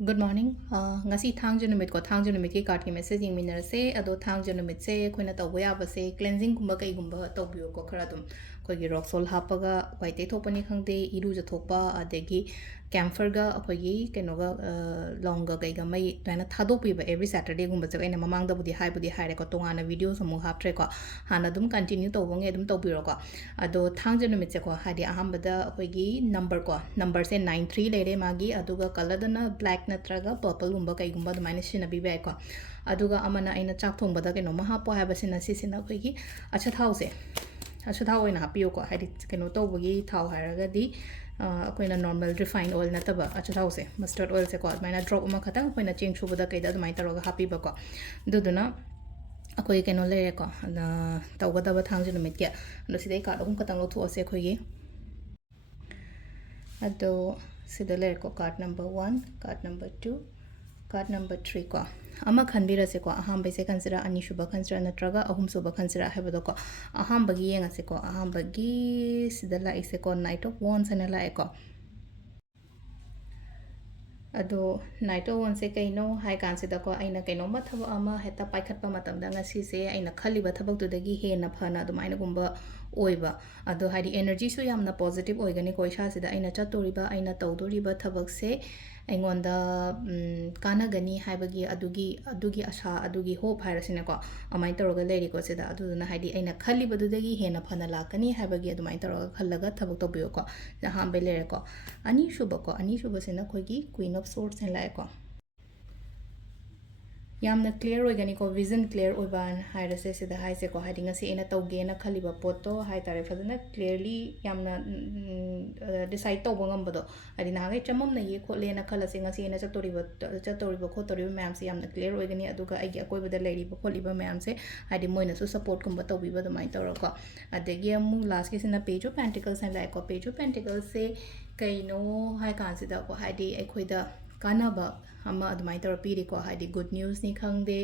Good morning. Ngasi thangju numit ko thangju numit ki card ki message ing minner se ado thangju numit se khoina tawba ya ba se cleansing gumba kai gumba tawbiyo ko khara dum khoi gi rock salt hapaga white te thopani khangde iru ja thokpa adegi camphor ga khoi gi keno ga long ga kai ga mai taina thadok pi ba every saturday gumba ja kaina mamang da budi hai ko tongana video samu hap tre ko hana dum continue tawbong edum tawbiro ko ado thangju numit se ko hadi aham bada khoi gi number se 93 lere magi aduga color dana black natraga purple gumba kai gumba dumaina sina bi bai ko aduga amana aina chak thong bada keno ma hapo ha basina sisina khoi gi acha thause acha thaw oina hapiyo ko hadi keno tawbagi thaw haraga di akoina normal refined oil nataba acha thause mustard oil se ko maina drop uma khatang akoina cheng chubada kaida dumai taroga hapi ba ko duduna akoi keno lere ko tawgada thangju numit ke ando sidai card ahum katang lo thu ase khoi gi ado sida lere ko card number 1 card number 2 card number 3 ko ama khanbira se ko aham bai se kansira ani shuba kansira natraga ahum suba kansira hebado ko aham bagi yenga se ko aham bagi sida la ise ko night of wands ana la ko ado night of wands se kaino hai kansida ko aina kaino ma thabo ama heta paikhatpa matamda ngasi se aina khaliba thabak tu dagi he na phana dumaina gumba oiba ado hadi energy su yamna positive oigani ko isha sida aina chatoriba aina tawdoriba thabak se aingonda kana gani haibagi adugi asha adugi hope hairasine ko amai toroga leri ko sida aduna haidi aina khali badudagi hena phana lakani haibagi adumai toroga khallaga thabak tobiyo ko jahan be lere ko ani shuba sina khoigi queen of swords en lae ko yamna clear oigani ko vision clear oiban hairase sida haise ko hadi ngasi ena tawge na khaliba poto hai tare fadana clearly yamna decide tawba ngambado hadi nagai chamam na ye khole na khalase ngasi ena chatoriba khotoriba ma'am se yamna clear oigani aduga aigi akoibada leiriba kholiba ma'am se hadi moina su support kumba tawbiba dumai tawrako adegi amu last ke sina page of pentacles and like page of pentacles se kaino hai kansida ko hadi aikhoida kanaba ama adumai tar piri ko hadi good news ni khangde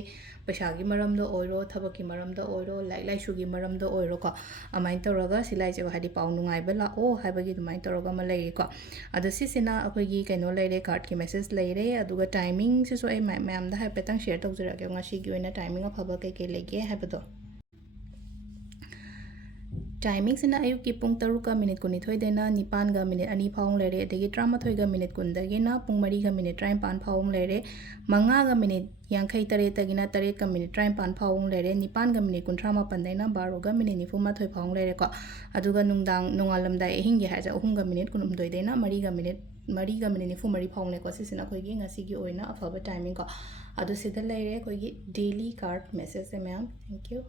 paisa gi maramda oiro thabaki maramda oiro lai shu gi maramda oiro ko amai taraga silai je hadi pau nungai bela o habagi dumai taraga ma lai ko adu sisina akoi gi kaino laire card ki message laire aduga timing se so ai ma'am da ha petang share tawjara ge ngasi gi oina timing afaba kai kai lege habado timing sina ayuk ki pung taruka minute kuni thoi dena nipan ga minute ani phaung lere adegi trama thoi ga minute kun dagina pung mari ga minute train pan phaung lere manga ga minute yankhai tare tagina tare ka minute train pan phaung lere nipan ga minute kun trama pan dena baro ga minute nifu ma thoi phaung lere ko aduga nungdang nongalam dai ehingi haja uhum ga minute kun doi dena mari ga minute nifu mari phaung le ko sisina khoi gi ngasi gi oina afaba timing ko adu sida lere khoi gi daily card message se ma'am thank you